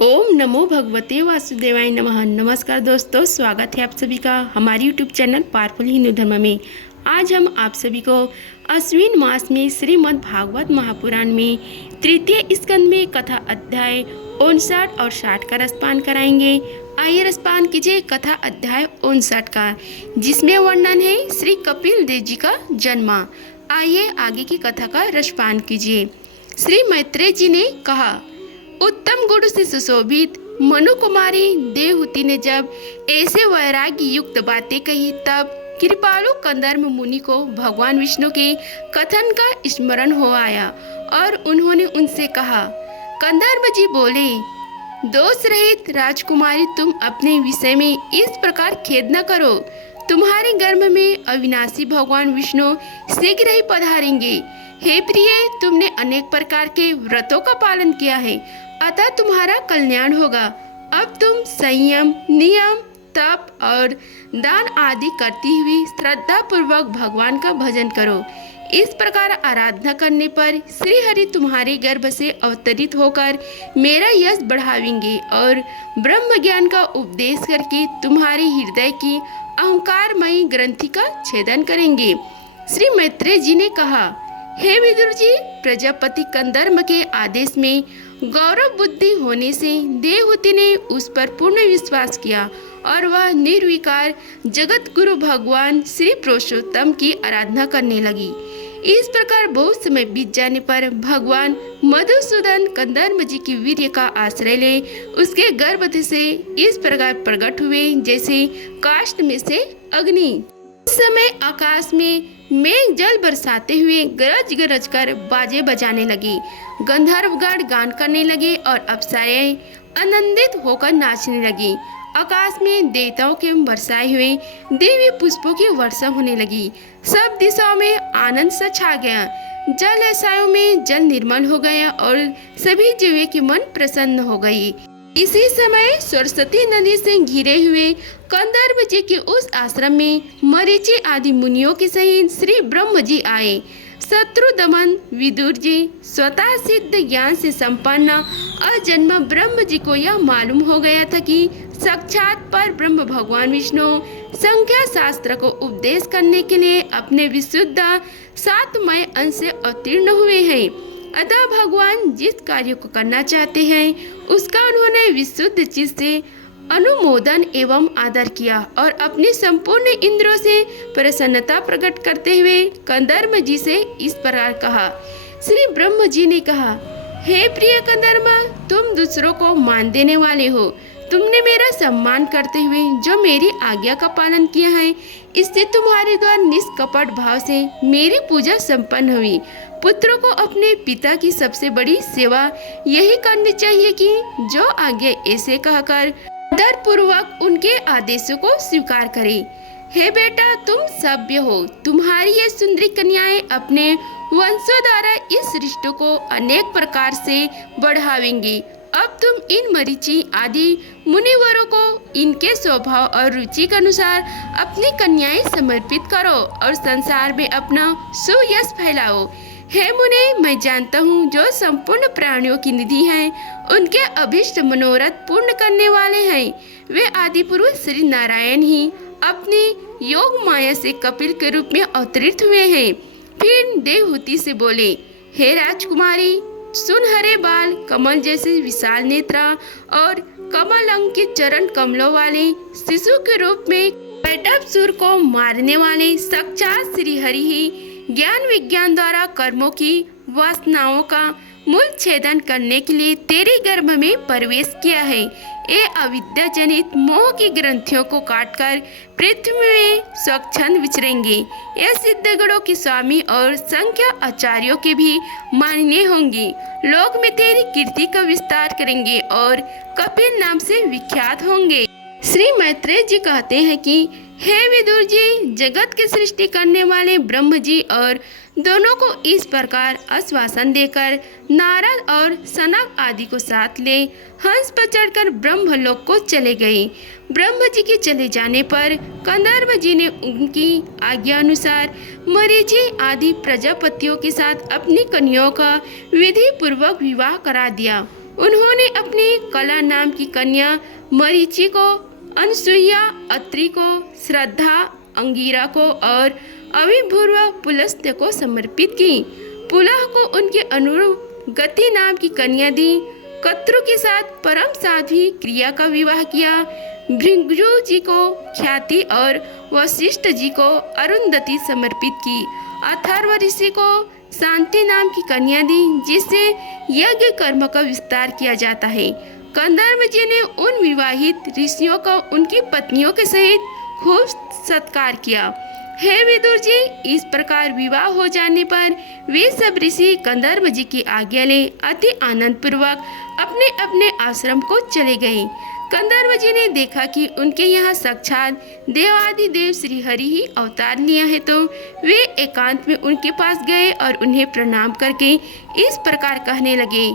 ओम नमो भगवते वासुदेवाय नमः। नमस्कार दोस्तों, स्वागत है आप सभी का हमारे यूट्यूब चैनल पावरफुल हिंदू धर्म में। आज हम आप सभी को अश्विन मास में श्रीमद् भागवत महापुराण में तृतीय स्कंद में कथा अध्याय 59 और 60 का रसपान कराएंगे। आइए रसपान कीजिए कथा अध्याय 59 का, जिसमें वर्णन है श्री कपिल देव जी का जन्म। आइए आगे की कथा का रसपान कीजिए। श्री मैत्रेय जी ने कहा, उत्तम गुण से सुशोभित मनु कुमारी देवहूति ने जब ऐसे वैराग्य युक्त बातें कही, तब कृपालु कंदर्म मुनि को भगवान विष्णु के कथन का स्मरण हो आया और उन्होंने उनसे कहा। कंदर्म जी बोले, दोष रहित राजकुमारी, तुम अपने विषय में इस प्रकार खेद न करो। तुम्हारे गर्भ में अविनाशी भगवान विष्णु शीघ्र ही पधारेंगे। हे प्रिय, तुमने अनेक प्रकार के व्रतों का पालन किया है, अतः तुम्हारा कल्याण होगा। अब तुम संयम, नियम, तप और दान आदि करती हुई श्रद्धा पूर्वक भगवान का भजन करो। इस प्रकार आराधना करने पर श्री हरि तुम्हारे गर्भ से अवतरित होकर मेरा यश बढ़ावेंगे और ब्रह्म ज्ञान का उपदेश करके तुम्हारे हृदय की अहंकारमयी ग्रंथि का छेदन करेंगे। श्री मैत्रेय जी ने कहा, हे विदुर जी, प्रजापति कंदर्म के आदेश में गौरव बुद्धि होने से देवहूति ने उस पर पूर्ण विश्वास किया और वह निर्विकार जगत गुरु भगवान श्री पुरुषोत्तम की आराधना करने लगी। इस प्रकार बहुत समय बीत जाने पर भगवान मधुसूदन कंदर्म जी की वीर्य का आश्रय ले उसके गर्भ से इस प्रकार प्रकट हुए जैसे काष्ठ में से अग्नि। उस समय आकाश में मेघ जल बरसाते हुए गरज गरज कर बाजे बजाने लगे, गंधर्वगण गान करने लगे और अप्सराएं आनंदित होकर नाचने लगी। आकाश में देवताओं के बरसाए हुए दिव्य पुष्पों की वर्षा होने लगी। सब दिशाओं में आनंद सा छा गया। जलाशयों में जल निर्मल हो गया और सभी जीवों की मन प्रसन्न हो गई। इसी समय सरस्वती नदी से घिरे हुए कंदर्प जी के उस आश्रम में मरीचि आदि मुनियों के सहित श्री ब्रह्म जी आए। शत्रु दमन विदुर जी स्वतः सिद्ध ज्ञान से संपन्न अजन्म ब्रह्म जी को यह मालूम हो गया था कि साक्षात पर ब्रह्म भगवान विष्णु संख्या शास्त्र को उपदेश करने के लिए अपने विशुद्ध सातमय अंश से अवतीर्ण हुए हैं। अतः भगवान जिस कार्य को करना चाहते हैं उसका उन्होंने विशुद्ध चित्त से अनुमोदन एवं आदर किया और अपनी संपूर्ण इंद्रियों से प्रसन्नता प्रकट करते हुए कंदर्म जी से इस प्रकार कहा। श्री ब्रह्म जी ने कहा, हे प्रिय कंदर्म, तुम दूसरों को मान देने वाले हो। तुमने मेरा सम्मान करते हुए जो मेरी आज्ञा का पालन किया है, इससे तुम्हारे द्वारा निष्कपट भाव से मेरी पूजा संपन्न हुई। पुत्रों को अपने पिता की सबसे बड़ी सेवा यही करनी चाहिए कि जो आज्ञा ऐसे कहकर आदर पूर्वक उनके आदेशों को स्वीकार करे। हे बेटा, तुम सभ्य हो। तुम्हारी ये सुंदरी कन्याएं अपने वंशों द्वारा इस रिश्तों को अनेक प्रकार से बढ़ावेंगी। अब तुम इन मरीचि आदि मुनिवरों को इनके स्वभाव और रुचि के अनुसार अपनी कन्याएं समर्पित करो और संसार में अपना सुयश फैलाओ। हे मुने, मैं जानता हूँ जो संपूर्ण प्राणियों की निधि हैं, उनके अभिष्ट मनोरथ पूर्ण करने वाले हैं। वे आदि पुरुष श्री नारायण ही अपनी योग माया से कपिल के रूप में अवतरित हुए हैं। फिर देवहूति से बोले, हे राजकुमारी, सुनहरे बाल, कमल जैसे विशाल नेत्रा और कमल अंकित चरण कमलों वाले शिशु के रूप में पैटपसुर को मारने वाले साक्षात श्री हरि ही ज्ञान विज्ञान द्वारा कर्मों की वासनाओं का मूल छेदन करने के लिए तेरे गर्भ में प्रवेश किया है। ये अविद्या जनित मोह की ग्रंथियों को काटकर पृथ्वी में स्वच्छंद विचरेंगे। ये सिद्ध गणों के स्वामी और संख्या आचार्यों के भी माननीय होंगे। लोक में तेरी कीर्ति का विस्तार करेंगे और कपिल नाम से विख्यात होंगे। श्री मैत्रेय जी कहते हैं कि हे विदुर जी, जगत की सृष्टि करने वाले ब्रह्म जी और दोनों को इस प्रकार आश्वासन देकर नारद और सनक आदि को साथ ले हंस पर चढ़कर ब्रह्मलोक को चले गए। ब्रह्म जी के चले जाने पर कंदर्प जी ने उनकी आज्ञा अनुसार मरीचि आदि प्रजापतियों के साथ अपनी कन्याओं का विधि पूर्वक विवाह करा दिया। उन्होंने अपनी कला नाम की कन्या मरीचि को, अनसुईया अत्रि को, श्रद्धा अंगिरा को और अविभूर्व पुलस्त्य को समर्पित की। पुलह को उनके अनुरूप गति नाम की कन्या दी। कत्रु के साथ परम साध्वी क्रिया का विवाह किया। भृगु जी को ख्याति और वशिष्ठ जी को अरुंधति समर्पित की। अथर्व ऋषि को शांति नाम की कन्या दी, जिससे यज्ञ कर्म का विस्तार किया जाता है। कंदर्प जी ने उन विवाहित ऋषियों को उनकी पत्नियों के सहित खूब सत्कार किया। हे विदुर जी, इस प्रकार विवाह हो जाने पर वे सब ऋषि कंदर्प जी की आज्ञा ले अति आनंद पूर्वक अपने अपने आश्रम को चले गए। कंदर्प जी ने देखा कि उनके यहाँ साक्षात देवादिदेव श्री हरि ही अवतार लिया है, तो वे एकांत में उनके पास गए और उन्हें प्रणाम करके इस प्रकार कहने लगे,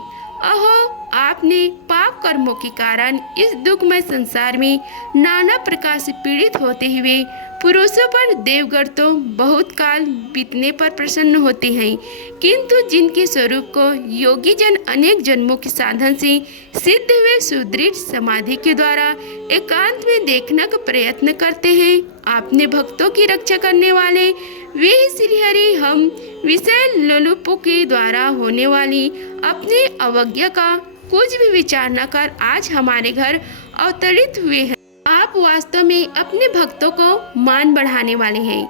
अहो, आपने पाप कर्मों के कारण इस दुखमय संसार में नाना प्रकार से पीड़ित होते हुए पुरुषों पर देवगण तो बहुत काल बीतने पर प्रसन्न होते हैं, किंतु जिनके स्वरूप को योगी जन अनेक जन्मों के साधन से सिद्ध हुए सुदृढ़ समाधि के द्वारा एकांत में देखने का प्रयत्न करते हैं, आपने भक्तों की रक्षा करने वाले वे श्रीहरि हम विषय लोलुपों के द्वारा होने वाली अपनी अवज्ञा का कुछ भी विचार न कर आज हमारे घर अवतरित हुए हैं। आप वास्तव में अपने भक्तों को मान बढ़ाने वाले हैं।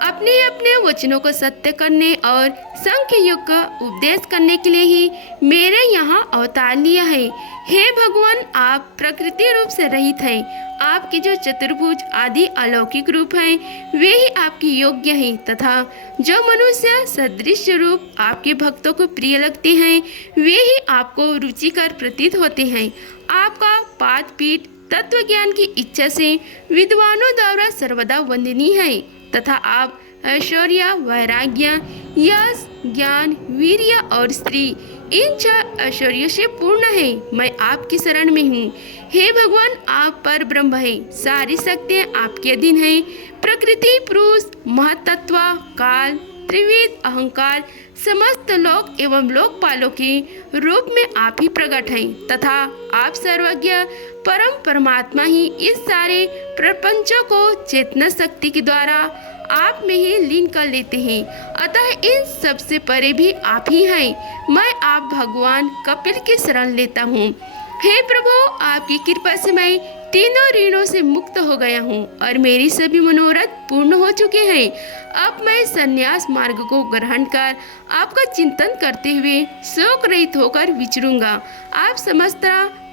अपने अपने वचनों को सत्य करने और सांख्य योग का उपदेश करने के लिए ही मेरे यहाँ अवतार लिया है। हे भगवान, आप प्रकृति रूप से रहित हैं। आपके जो चतुर्भुज आदि अलौकिक रूप हैं वे ही आपके योग्य हैं, तथा जो मनुष्य सदृश रूप आपके भक्तों को प्रिय लगते हैं वे ही आपको रुचिकर प्रतीत होते हैं। आपका पाद पीठ तत्व ज्ञान की इच्छा से विद्वानों द्वारा सर्वदा वंदनीय है, तथा आप ऐश्वर्य, वैराग्य, यश, ज्ञान, वीर्य और स्त्री इन 6 ऐश्वर्यों से पूर्ण है। मैं आपकी शरण में हूँ। हे भगवान, आप पर ब्रह्म है, सारी शक्तियाँ आपके अधीन हैं। प्रकृति, पुरुष, महतत्व, काल, त्रिविध, अहंकार, समस्त लोक एवं लोकपालों के रूप में आप ही प्रकट हैं, तथा आप सर्वज्ञ परम परमात्मा ही इस सारे प्रपंचों को चेतना शक्ति के द्वारा आप में ही लीन कर लेते हैं। अतः इन सबसे परे भी आप ही हैं। मैं आप भगवान कपिल की शरण लेता हूँ। हे प्रभु, आपकी कृपा से मैं तीनों ऋणों से मुक्त हो गया हूँ और मेरी सभी मनोरथ पूर्ण हो चुके हैं। अब मैं संन्यास मार्ग को ग्रहण कर आपका चिंतन करते हुए शोक रहित होकर विचरूंगा। आप समस्त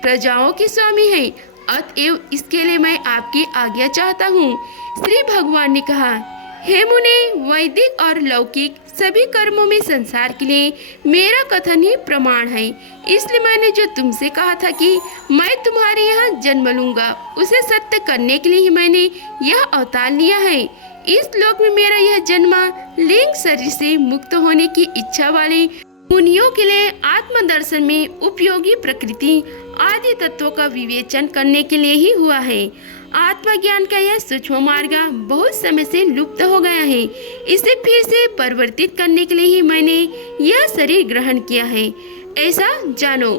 प्रजाओं के स्वामी हैं, अतएव इसके लिए मैं आपकी आज्ञा चाहता हूँ। श्री भगवान ने कहा, हे मुने, वैदिक और लौकिक सभी कर्मों में संसार के लिए मेरा कथन ही प्रमाण है। इसलिए मैंने जो तुमसे कहा था कि मैं तुम्हारे यहाँ जन्म लूंगा, उसे सत्य करने के लिए ही मैंने यह अवतार लिया है। इस लोक में मेरा यह जन्म लिंग शरीर से मुक्त होने की इच्छा वाले मुनियों के लिए आत्मदर्शन में उपयोगी प्रकृति आदि तत्वों का विवेचन करने के लिए ही हुआ है। आत्मज्ञान का यह सूक्ष्म मार्ग बहुत समय से लुप्त हो गया है। इसे फिर से परिवर्तित करने के लिए ही मैंने यह शरीर ग्रहण किया है, ऐसा जानो।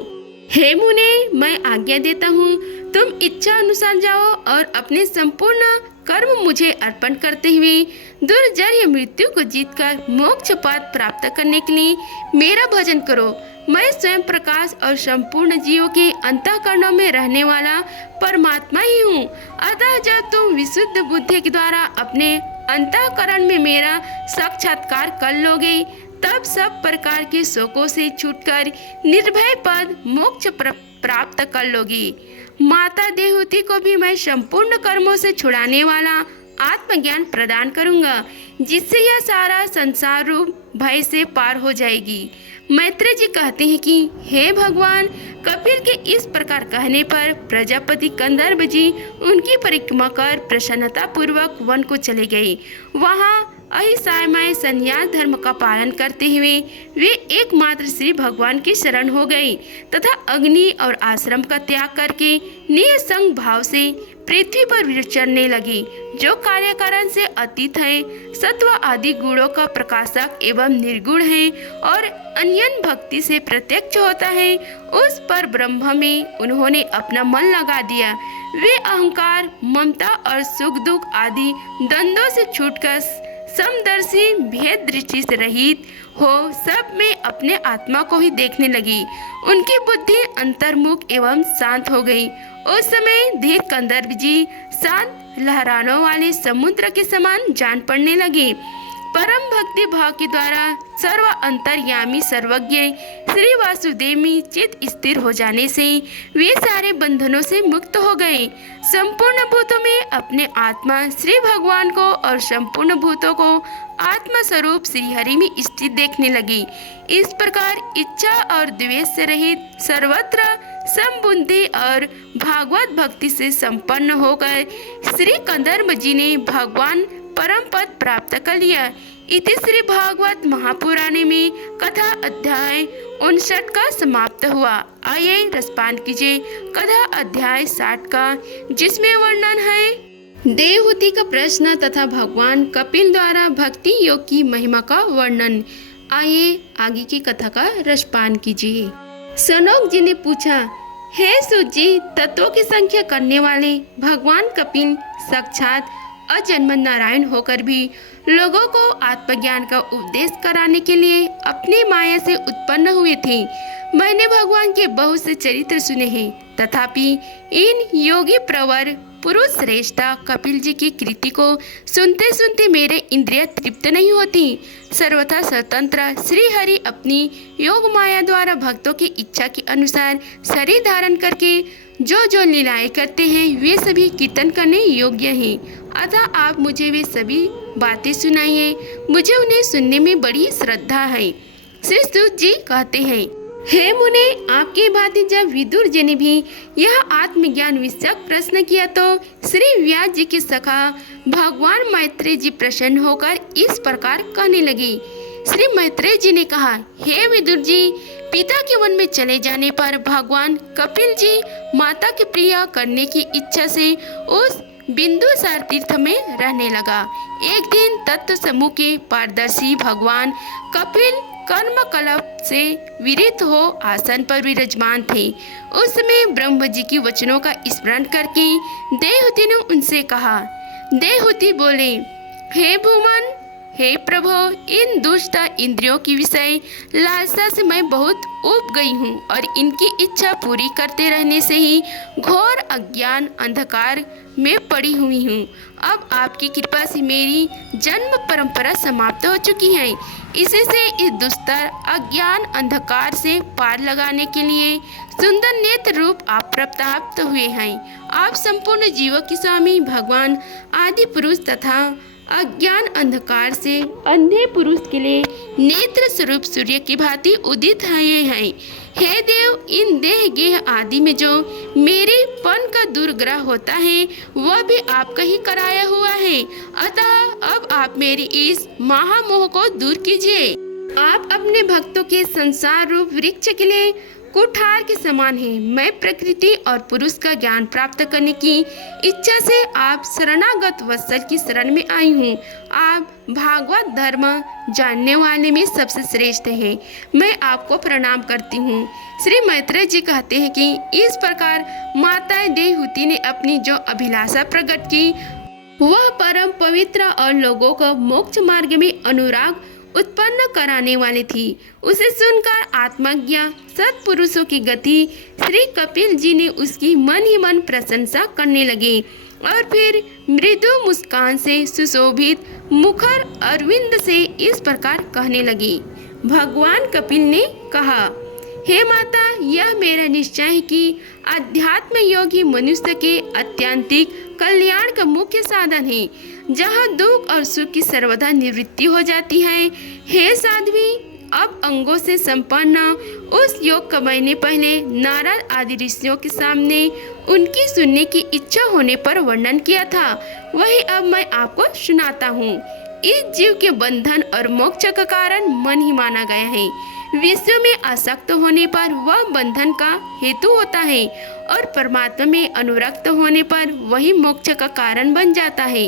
हे मुने, मैं आज्ञा देता हूँ, तुम इच्छा अनुसार जाओ और अपने संपूर्ण कर्म मुझे अर्पण करते हुए दुर्जय मृत्यु को जीतकर मोक्ष पद प्राप्त करने के लिए मेरा भजन करो। मैं स्वयं प्रकाश और संपूर्ण जीवों के अंतःकरणों में रहने वाला परमात्मा ही हूँ। अतः जब तुम विशुद्ध बुद्धि के द्वारा अपने अंतःकरण में मेरा साक्षात्कार कर लोगे, तब सब प्रकार के शोकों से छूटकर निर्भय पद मोक्ष प्राप्त कर लोगी। माता देहूति को भी मैं संपूर्ण कर्मों से छुड़ाने वाला आत्मज्ञान प्रदान करूंगा, जिससे यह सारा संसार रूप भय से पार हो जाएगी। मैत्रेय जी कहते हैं कि हे भगवान, कपिल के इस प्रकार कहने पर प्रजापति कंदर्प जी उनकी परिक्रमा कर प्रसन्नता पूर्वक वन को चले गए। वहाँ अहिंसामय संन्यास धर्म का पालन करते हुए वे एकमात्र श्री भगवान की शरण हो गए तथा अग्नि और आश्रम का त्याग करके निसंग भाव से पृथ्वी पर विचरने लगी, जो कार्य कारण से अतीत है, सत्व आदि गुणों का प्रकाशक एवं निर्गुण है और अन्यन भक्ति से प्रत्यक्ष होता है। उस पर ब्रह्म में उन्होंने अपना मन लगा दिया। वे अहंकार, ममता और सुख दुख आदि द्वंद्वों से छूटकर समदर्शी, भेद दृष्टि से रहित हो सब में अपने आत्मा को ही देखने लगी। उनकी बुद्धि अंतर्मुख एवं शांत हो गई। उस समय धीर कंदर्प जी शांत लहराने वाले समुद्र के समान जान पड़ने लगे। परम भक्ति भाव के द्वारा सर्व अंतर्यामी सर्वज्ञ श्री वासुदेव में चित्त स्थिर हो जाने से वे सारे बंधनों से मुक्त हो गए। संपूर्ण भूतों में अपने आत्मा श्री भगवान को और संपूर्ण भूतों को आत्मा स्वरूप श्री हरि में स्थित देखने लगी। इस प्रकार इच्छा और द्वेष से रहित सर्वत्र समबुद्धि और भागवत भक्ति से संपन्न होकर श्री कंदर्प जी ने भगवान परम पद प्राप्त कर लिया। इति श्री भागवत महापुराणे में कथा अध्याय 59 का समाप्त हुआ। आइए रसपान कीजिए कथा अध्याय 60 का, जिसमें वर्णन है देवहूति का प्रश्न तथा भगवान कपिल द्वारा भक्ति योग की महिमा का वर्णन। आइए आगे की कथा का रसपान कीजिए। सनोक जी ने पूछा, हे सूत जी, तत्वों की संख्या करने वाले भगवान कपिल साक्षात अजन्म नारायण होकर भी लोगों को आत्मज्ञान का उपदेश कराने के लिए अपनी माया से उत्पन्न हुए थे। मैंने भगवान के बहुत से चरित्र सुने हैं, तथापि इन योगी प्रवर पुरुष श्रेष्ठा कपिल जी की कृति को सुनते सुनते मेरे इंद्रियां तृप्त नहीं होती। सर्वथा स्वतंत्र श्री हरि अपनी योग माया द्वारा भक्तों की इच्छा के अनुसार शरीर धारण करके जो जो लीलाएं करते हैं वे सभी कीर्तन करने योग्य हैं। अतः आप मुझे वे सभी बातें सुनाइए, मुझे उन्हें सुनने में बड़ी श्रद्धा है। श्री सूत जी कहते हैं, हे मुने, आपके भांति जब विदुर जी ने भी यह आत्मज्ञान विषयक प्रश्न किया तो श्री व्यास जी के सखा भगवान मैत्रेय जी प्रसन्न होकर इस प्रकार कहने लगे। श्री मैत्रेय जी ने कहा, हे विदुर जी, पिता के वन में चले जाने पर भगवान कपिल जी माता के प्रिय करने की इच्छा से उस बिंदुसार तीर्थ में रहने लगा। एक दिन तत्व समूह के पारदर्शी भगवान कपिल कर्म कलप से विरत हो आसन पर विराजमान थे। उस समय ब्रह्म जी की वचनों का स्मरण करके देवहूति ने उनसे कहा। देवहूति बोले, हे भूमन, हे प्रभु, इन दुष्ट इंद्रियों की विषय लालसा से मैं बहुत ऊब गई हूँ और इनकी इच्छा पूरी करते रहने से ही घोर अज्ञान अंधकार में पड़ी हुई हूँ। अब आपकी कृपा से मेरी जन्म परंपरा समाप्त हो चुकी है। इसी से इस दुस्तर अज्ञान अंधकार से पार लगाने के लिए सुंदर नेत्र रूप आप प्राप्त हुए हैं। आप संपूर्ण जीवों के स्वामी भगवान आदि पुरुष तथा अज्ञान अंधकार से अंधे पुरुष के लिए नेत्र स्वरूप सूर्य की भांति उदित हुए हैं। हे देव, इन देह गेह आदि में जो मेरे पन का दुर्ग्रह होता है वह भी आपका ही कराया हुआ है। अतः अब आप मेरी इस महामोह को दूर कीजिए। आप अपने भक्तों के संसार रूप वृक्ष के लिए कुठार के समान है। मैं प्रकृति और पुरुष का ज्ञान प्राप्त करने की इच्छा से आप शरणागत वत्सल की शरण में आई हूँ। आप भागवत धर्म जानने वाले में सबसे श्रेष्ठ हैं। मैं आपको प्रणाम करती हूँ। श्री मैत्रेय जी कहते हैं कि इस प्रकार माता देवहूति ने अपनी जो अभिलाषा प्रकट की वह परम पवित्र और लोगों को मोक्ष मार्ग में अनुराग उत्पन्न कराने वाली थी। उसे सुनकर आत्मज्ञ सत्पुरुषों की गति श्री कपिल जी ने उसकी मन ही मन प्रशंसा करने लगे और फिर मृदु मुस्कान से सुशोभित मुखर अरविंद से इस प्रकार कहने लगी। भगवान कपिल ने कहा, हे माता, यह मेरा निश्चय है कि अध्यात्म योगी मनुष्य के आत्यंतिक कल्याण का मुख्य साधन है, जहाँ दुख और सुख की सर्वदा निवृत्ति हो जाती है। हे साध्वी, अब अंगों से संपन्न उस योग का मैंने पहले नारद आदि ऋषियों के सामने उनकी सुनने की इच्छा होने पर वर्णन किया था, वही अब मैं आपको सुनाता हूँ। इस जीव के बंधन और मोक्ष का कारण मन ही माना गया है। विश्व में आसक्त होने पर वह बंधन का हेतु होता है और परमात्मा में अनुरक्त होने पर वही मोक्ष का कारण बन जाता है।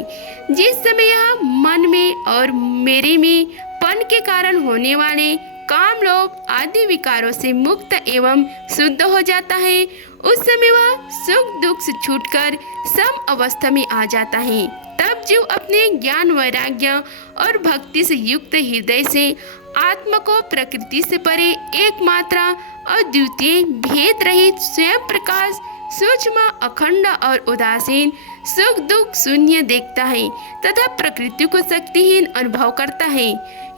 जिस समय यह मन में और मेरे में पन के कारण होने वाले काम लोभ आदि विकारों से मुक्त एवं शुद्ध हो जाता है, उस समय वह सुख दुख से छूटकर सम अवस्था में आ जाता है। तब जीव अपने ज्ञान वैराग्य और भक्ति से युक्त हृदय से आत्मा को प्रकृति से परे एकमात्रा अद्वितीय भेद रहित स्वयं प्रकाश सूक्ष्म अखंड और उदासीन सुख दुख शून्य देखता है तथा प्रकृति को शक्तिहीन अनुभव करता है।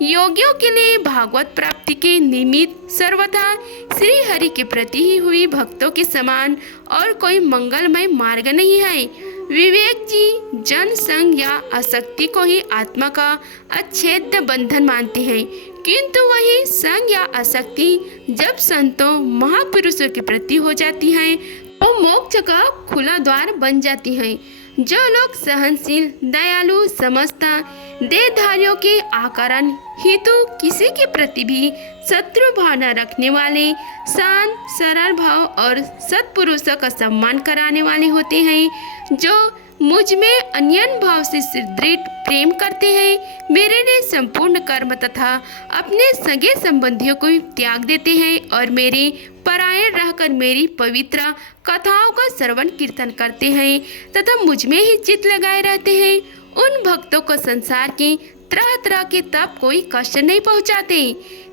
योगियों के लिए भागवत प्राप्ति के निमित्त सर्वथा श्री हरि के प्रति ही हुई भक्तों के समान और कोई मंगलमय मार्ग नहीं है। विवेक जी जन संग या आसक्ति को ही आत्मा का अच्छेद्य बंधन मानते हैं, किंतु वही संग या आसक्ति जब संतों महापुरुषों के प्रति हो जाती है तो मोक्ष का खुला द्वार बन जाती है। जो लोग सहनशील दयालु समझता देहधारियों के आकरण हेतु किसी के प्रति भी शत्रु भावना रखने वाले शांत सरल भाव और सत्पुरुषों का सम्मान कराने वाले होते हैं, जो मुझ में अन्यन भाव से दृढ़ प्रेम करते हैं, मेरे लिए संपूर्ण कर्म तथा अपने सगे संबंधियों को त्याग देते हैं और मेरे परायण रहकर मेरी पवित्र कथाओं का श्रवण कीर्तन करते हैं तथा मुझ में ही चित्त लगाए रहते हैं, उन भक्तों को संसार के तरह तरह के तप कोई कष्ट नहीं पहुंचाते।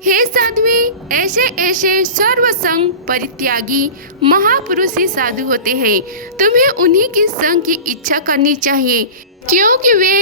हे साध्वी, ऐसे ऐसे सर्वसंग परित्यागी महापुरुष ही साधु होते हैं। तुम्हें उन्हीं की संग की इच्छा करनी चाहिए, क्योंकि वे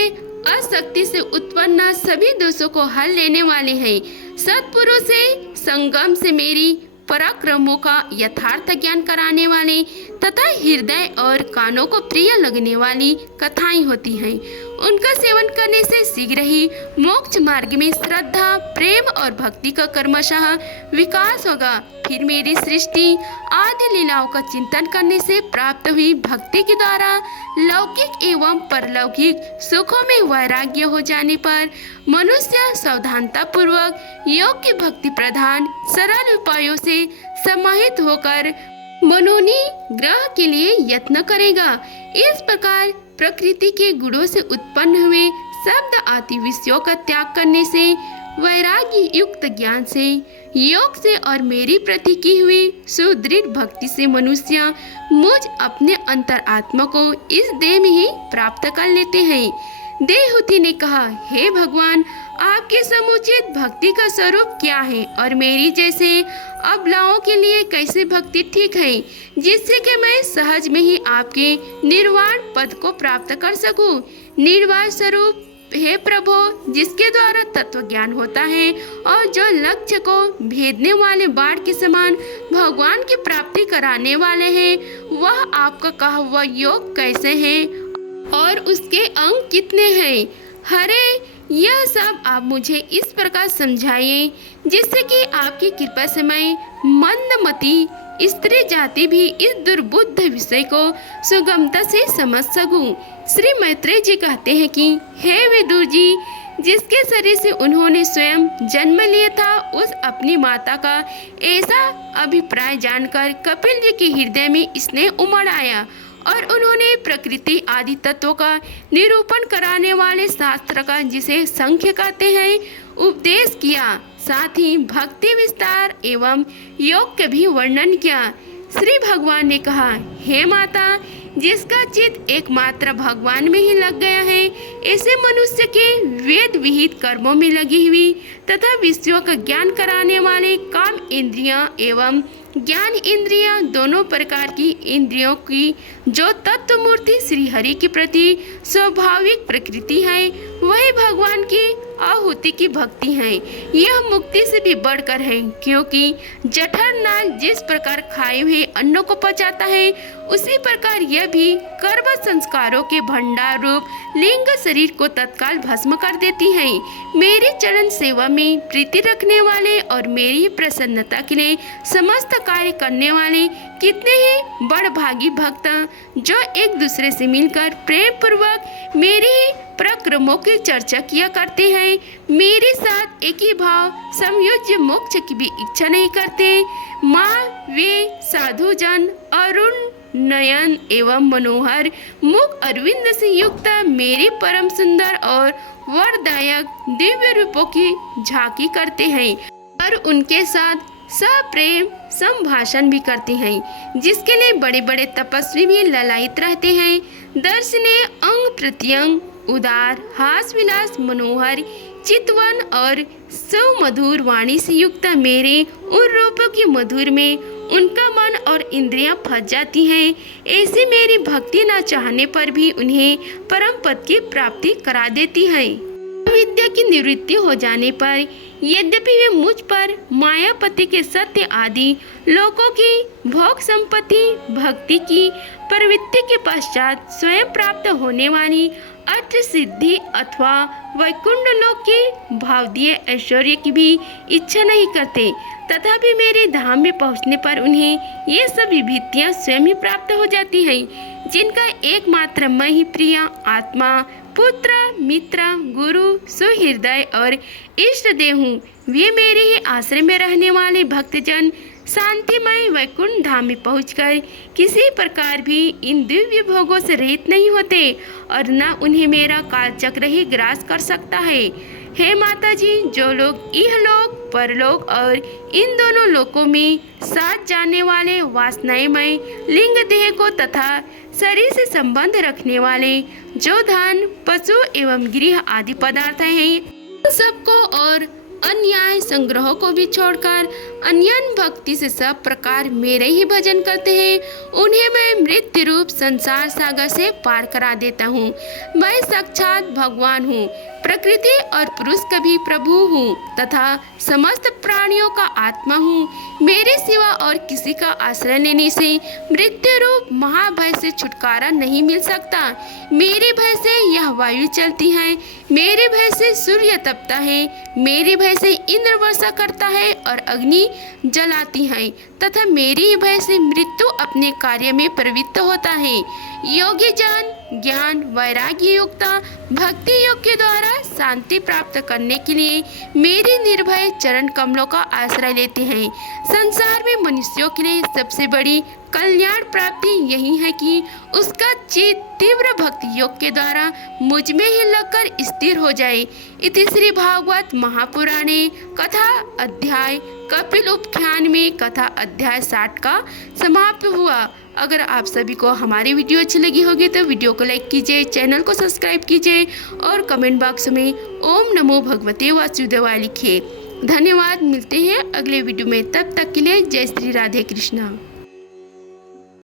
आसक्ति से उत्पन्न सभी दोषों को हल लेने वाले हैं। सत्पुरुष से संगम से मेरी पराक्रमों का यथार्थ ज्ञान कराने वाले तथा हृदय और कानों को प्रिय लगने वाली कथाएं होती हैं। उनका सेवन करने से शीघ्र ही मोक्ष मार्ग में श्रद्धा प्रेम और भक्ति का क्रमशः विकास होगा। फिर मेरी सृष्टि आदि लीलाओं का चिंतन करने से प्राप्त हुई भक्ति के द्वारा लौकिक एवं परलौकिक सुखों में वैराग्य हो जाने पर मनुष्य सावधानता पूर्वक योग्य भक्ति प्रधान सरल उपायों से समाहित होकर मनोनी ग्रह के लिए यत्न करेगा। इस प्रकार प्रकृति के गुणों से उत्पन्न हुए शब्द आदि विषयों का त्याग करने से वैराग्य युक्त ज्ञान से योग से और मेरी प्रति की हुई सुदृढ़ भक्ति से मनुष्य मुझ अपने अंतर आत्मा को इस देह में ही प्राप्त कर लेते हैं। देवहूति ने कहा, हे भगवान, आपके समुचित भक्ति का स्वरूप क्या है और मेरी जैसे अबलाओं के लिए कैसे भक्ति ठीक है, जिससे कि मैं सहज में ही आपके निर्वाण पद को प्राप्त कर सकूं। निर्वाण स्वरूप हे प्रभु, जिसके द्वारा तत्व ज्ञान होता है और जो लक्ष्य को भेदने वाले बाढ़ के समान भगवान की प्राप्ति कराने वाले हैं, वह आपका कहा हुआ योग कैसे है और उसके अंग कितने हैं? हरे, यह सब आप मुझे इस प्रकार समझाइए जिससे कि आपकी कृपा से मैं मंदमती स्त्री जाति भी इस दुर्बुद्ध विषय को सुगमता से समझ सकूं। श्री मैत्रेय जी कहते हैं कि हे विदुर जी, जिसके शरीर से उन्होंने स्वयं जन्म लिया था, उस अपनी माता का ऐसा अभिप्राय जानकर कपिल जी के हृदय में स्नेह उमड़ आया और उन्होंने प्रकृति आदि तत्वों का निरूपण कराने वाले शास्त्र का, जिसे संख्य कहते हैं, उपदेश किया। साथ ही भक्ति विस्तार एवं योग का भी वर्णन किया। श्री भगवान ने कहा, हे माता, जिसका चित्त एकमात्र भगवान में ही लग गया है, ऐसे मनुष्य के वेद विहित कर्मों में लगी हुई तथा विषयों का ज्ञान कराने वाले काम इंद्रियां एवं ज्ञान इंद्रियां दोनों प्रकार की इंद्रियों की जो तत्व मूर्ति श्री हरि के प्रति स्वाभाविक प्रकृति है, वही भगवान की आहुति की भक्ति है। यह मुक्ति से भी बढ़कर है, क्योंकि जठर नाल जिस प्रकार खाए हुए अन्नों को पचाता है, उसी प्रकार यह भी कर्म संस्कारों के भंडार रूप लिंग शरीर को तत्काल भस्म कर देती है। मेरी चरण सेवा में प्रीति रखने वाले और मेरी प्रसन्नता के लिए समस्त कार्य करने वाले कितने ही बड़भागी भक्त, जो एक दूसरे से मिलकर प्रेम पूर्वक मेरी प्रक्रमों की चर्चा किया करते हैं। मेरे साथ एक ही भाव संयोज्य मोक्ष की भी इच्छा नहीं करते। माँ वे साधु जन अरुण नयन एवं मनोहर मुख अरविंद से युक्त मेरे परम सुंदर और वरदायक दिव्य रूपों की झांकी करते हैं और उनके साथ सप्रेम संभाषण भी करते हैं, जिसके लिए बड़े बड़े तपस्वी भी ललायित रहते हैं। दर्शने अंग प्रत्यंग उदार हास विलास मनोहर चितवन और सुमधुर वाणी से युक्त मेरे उन रूपों की मधुर में उनका मन और इंद्रियां फंस जाती हैं। ऐसे मेरी भक्ति न चाहने पर भी उन्हें परम पद की प्राप्ति करा देती है। विद्या की निवृत्ति हो जाने पर यद्यपि वे मुझ पर मायापति के सत्य आदि लोकों की भोग संपत्ति भक्ति की प्रवृत्ति के पश्चात स्वयं प्राप्त होने वाली अष्ट सिद्धि अथवा वैकुंठ लोक के भावदीय ऐश्वर्य की भी इच्छा नहीं करते, तथापि मेरे धाम में पहुंचने पर उन्हें ये सब विभूतियां स्वयं ही प्राप्त हो जाती हैं, जिनका एकमात्र मैं ही प्रिय आत्मा पुत्र मित्र गुरु सुहृदय और इष्ट देव हूँ। वे मेरे ही आश्रय में रहने वाले भक्तजन शांतिमय वैकुंठ धाम में पहुंचकर किसी प्रकार भी इन दिव्य भोगों से रहित नहीं होते और न उन्हें मेरा कालचक्र ही ग्रास कर सकता है। हे माता जी, जो लोग इहलोक परलोक और इन दोनों लोकों में साथ जाने वाले वासनाएमय लिंग देह को तथा शरीर से संबंध रखने वाले जो धन पशु एवं गृह आदि पदार्थ हैं, उन सबको और अन्याय संग्रहों को भी छोड़कर अन्यन भक्ति से सब प्रकार मेरे ही भजन करते हैं, उन्हें मैं मृत्यु रूप संसार सागर से पार करा देता हूँ। मैं साक्षात भगवान हूँ, प्रकृति और पुरुष का भी प्रभु हूँ तथा समस्त प्राणियों का आत्मा हूँ। मेरे सिवा और किसी का आश्रय लेने से मृत्यु रूप महाभय से छुटकारा नहीं मिल सकता। मेरे भय से यह वायु चलती है, मेरे भय से सूर्य तपता है, मेरे भय से इंद्र वर्षा करता है और अग्नि जलाती है तथा मेरे ही भय से मृत्यु अपने कार्य में प्रवृत्त होता है। योगी जन ज्ञान वैराग्य युक्त भक्ति योग के द्वारा शांति प्राप्त करने के लिए मेरे निर्भय चरण कमलों का आश्रय लेते हैं। संसार में मनुष्यों के लिए सबसे बड़ी कल्याण प्राप्ति यही है कि उसका चित्त तीव्र भक्ति योग के द्वारा मुझ में ही लगकर स्थिर हो जाए। इति श्री भागवत महापुराणे कथा अध्याय कपिल उपाख्यान में कथा अध्याय 60 का समाप्त हुआ। अगर आप सभी को हमारी वीडियो अच्छी लगी होगी तो वीडियो को लाइक कीजिए, चैनल को सब्सक्राइब कीजिए और कमेंट बॉक्स में ओम नमो भगवते वासुदेवाय लिखिए। धन्यवाद। मिलते हैं अगले वीडियो में, तब तक के लिए जय श्री राधे कृष्णा।